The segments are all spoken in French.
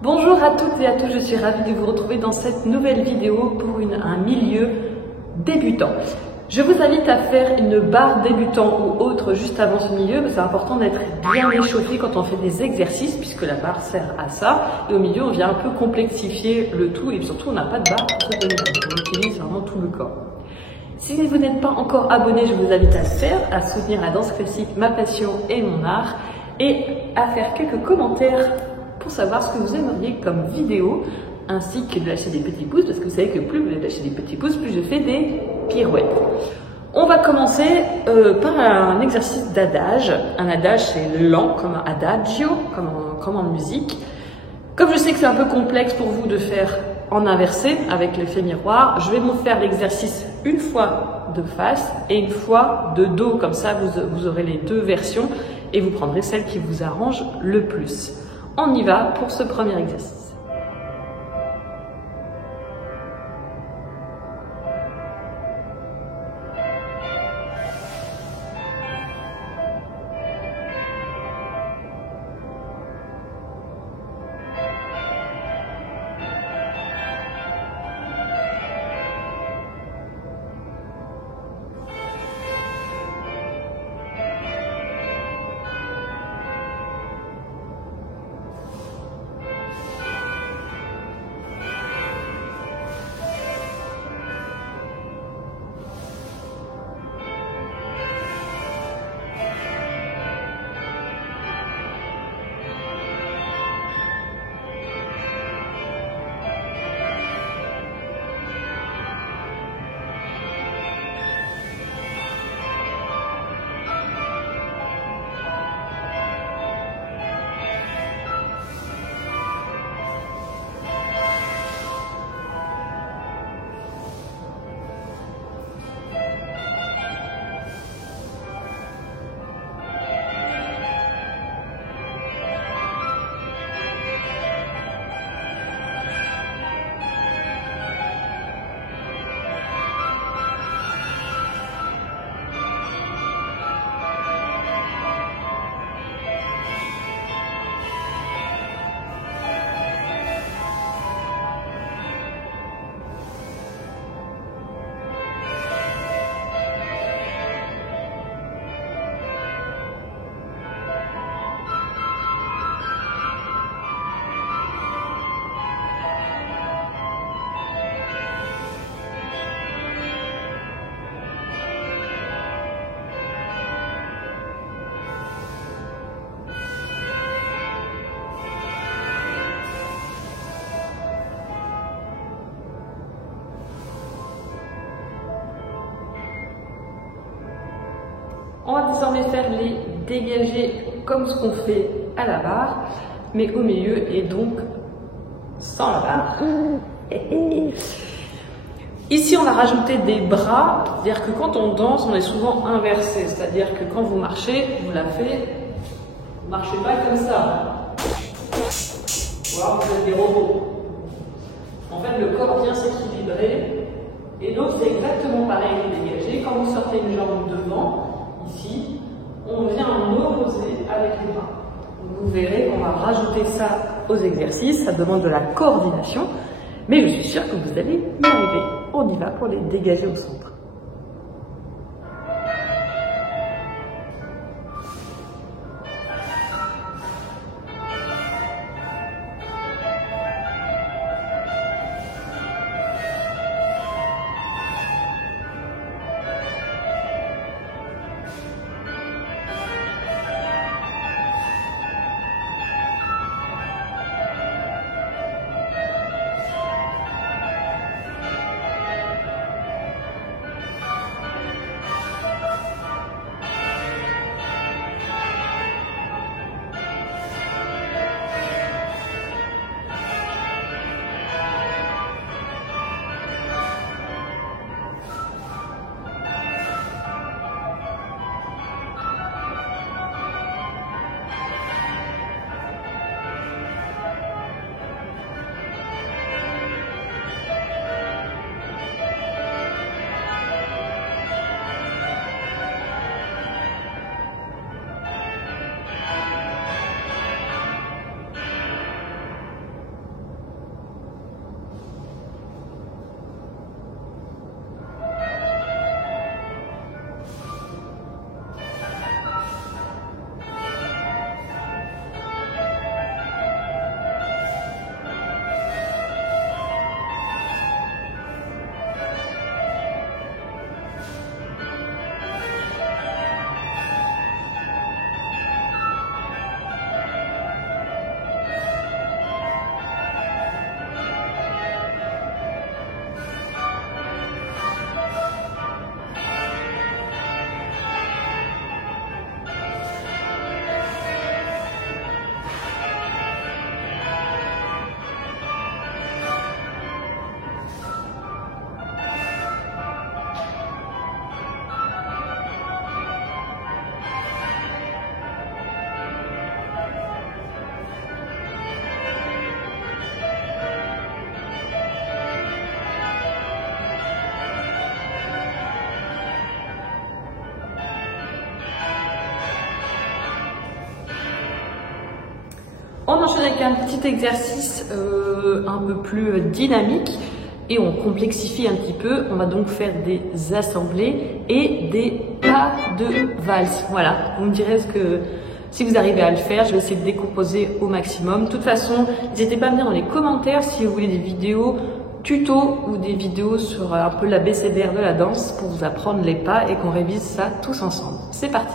Bonjour à toutes et à tous, je suis ravie de vous retrouver dans cette nouvelle vidéo pour un milieu débutant. Je vous invite à faire une barre débutant ou autre juste avant ce milieu, c'est important d'être bien échauffé quand on fait des exercices puisque la barre sert à ça. Et au milieu, on vient un peu complexifier le tout et surtout, on n'a pas de barre pour se tenir. On utilise vraiment tout le corps. Si vous n'êtes pas encore abonné, je vous invite à le faire, à soutenir la danse classique, ma passion et mon art, et à faire quelques commentaires pour savoir ce que vous aimeriez comme vidéo, ainsi que de lâcher des petits pouces, parce que vous savez que plus vous lâchez des petits pouces, plus je fais des pirouettes. On va commencer par un exercice d'adage. Un adage, c'est lent, comme un adagio, comme en musique. Comme je sais que c'est un peu complexe pour vous de faire en inversé avec l'effet miroir, je vais vous faire l'exercice une fois de face et une fois de dos. Comme ça, vous aurez les deux versions et vous prendrez celle qui vous arrange le plus. On y va pour ce premier exercice. On va désormais faire les dégagés comme ce qu'on fait à la barre, mais au milieu et donc sans la barre. Ici, on a rajouté des bras, c'est-à-dire que quand on danse, on est souvent inversé, c'est-à-dire que quand vous marchez, vous la faites, vous marchez pas comme ça. Ou alors vous êtes des robots. En fait, le corps vient s'équilibrer, et donc c'est exactement pareil les dégagés. Quand vous sortez une jambe devant, ici, on vient en opposé avec les bras. Vous verrez qu'on va rajouter ça aux exercices, ça demande de la coordination, mais je suis sûre que vous allez y arriver. On y va pour les dégager au centre. enchaîner avec un petit exercice un peu plus dynamique et on complexifie un petit peu. On va donc faire des assemblées et des pas de valse. Voilà, vous me direz si vous arrivez à le faire. Je vais essayer de décomposer au maximum. De toute façon, n'hésitez pas à me dire dans les commentaires si vous voulez des vidéos tuto ou des vidéos sur un peu l'abécédaire de la danse pour vous apprendre les pas et qu'on révise ça tous ensemble. C'est parti!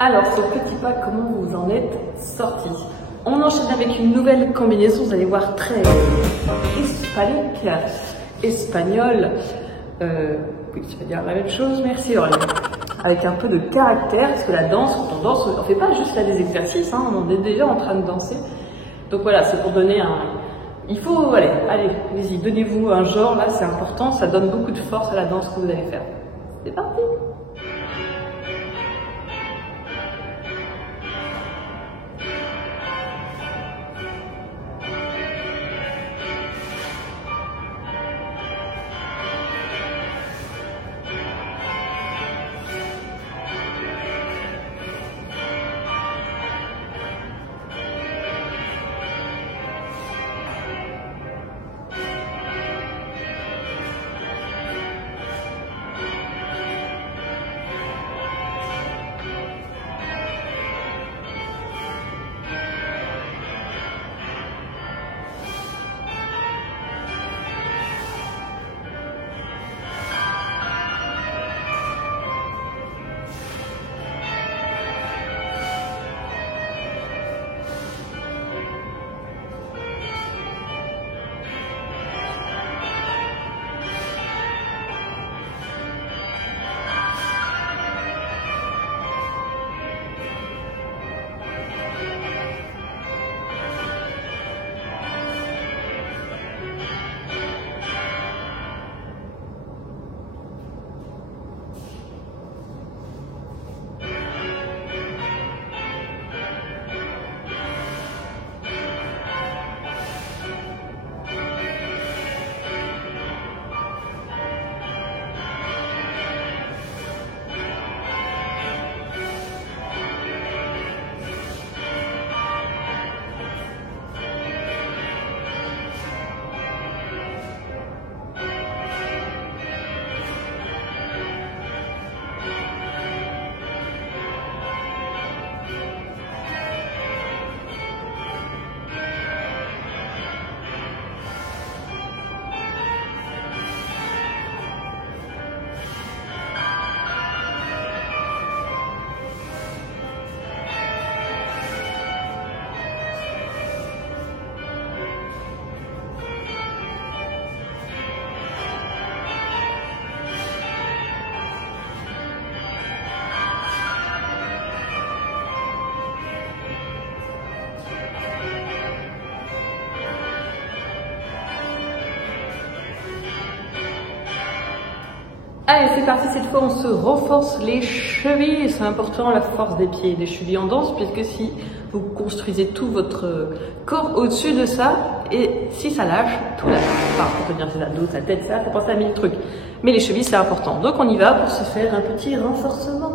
Alors, ce petit pas, comment vous en êtes sorti? On enchaîne avec une nouvelle combinaison, vous allez voir, très hispanique, espagnol. Oui, tu vas dire la même chose, merci Aurélie. Avec un peu de caractère, parce que la danse, quand on danse, on ne fait pas juste là des exercices, hein, on est déjà en train de danser. Donc voilà, c'est pour donner un... Il faut, allez, allez-y, donnez-vous un genre, là c'est important, ça donne beaucoup de force à la danse que vous allez faire. C'est parti! Allez, c'est parti, cette fois on se renforce les chevilles. C'est important, la force des pieds et des chevilles en danse, puisque si vous construisez tout votre corps au-dessus de ça, et si ça lâche, tout lâche. Enfin, pour tenir ses abdos, sa tête, ça, faut penser à 1000 trucs. Mais les chevilles, c'est important. Donc on y va pour se faire un petit renforcement.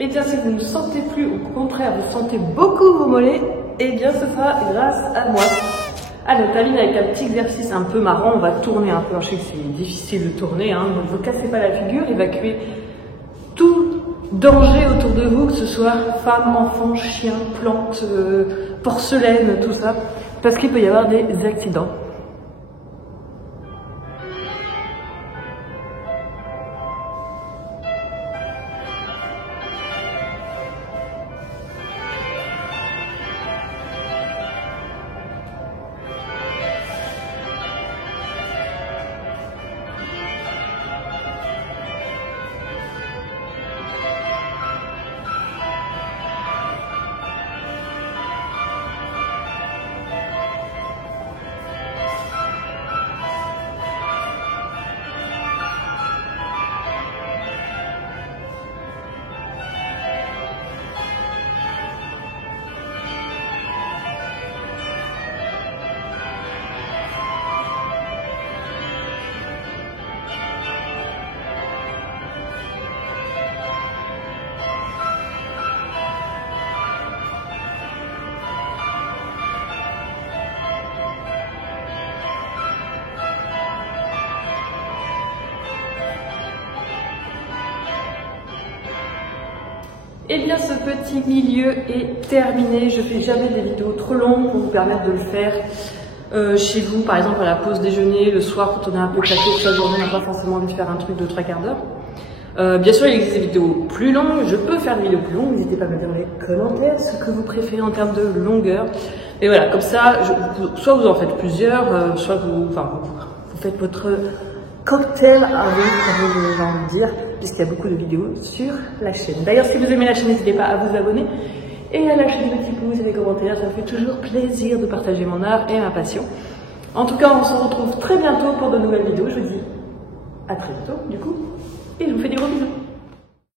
Et bien si vous ne sentez plus, au contraire vous sentez beaucoup vos mollets, et bien ce sera grâce à moi. Allez, on termine avec un petit exercice un peu marrant, on va tourner un peu, je sais que c'est difficile de tourner, hein, donc ne vous cassez pas la figure, évacuez tout danger autour de vous, que ce soit femme, enfant, chien, plante, porcelaine, tout ça, parce qu'il peut y avoir des accidents. Et bien ce petit milieu est terminé, je fais jamais des vidéos trop longues pour vous permettre de le faire chez vous, par exemple à la pause déjeuner, le soir quand on est un peu claqué toute la journée, on n'a pas forcément envie de faire un truc de 3/4 d'heure. Bien sûr il existe des vidéos plus longues, je peux faire des vidéos plus longues, n'hésitez pas à me dire dans les commentaires ce que vous préférez en termes de longueur. Et voilà, comme ça, soit vous en faites plusieurs, soit vous faites votre cocktail avec, j'ai envie de dire, puisqu'il y a beaucoup de vidéos sur la chaîne. D'ailleurs, si vous aimez la chaîne, n'hésitez pas à vous abonner et à lâcher des petits pouces et des commentaires. Ça me fait toujours plaisir de partager mon art et ma passion. En tout cas, on se retrouve très bientôt pour de nouvelles vidéos. Je vous dis à très bientôt, du coup, et je vous fais des gros bisous.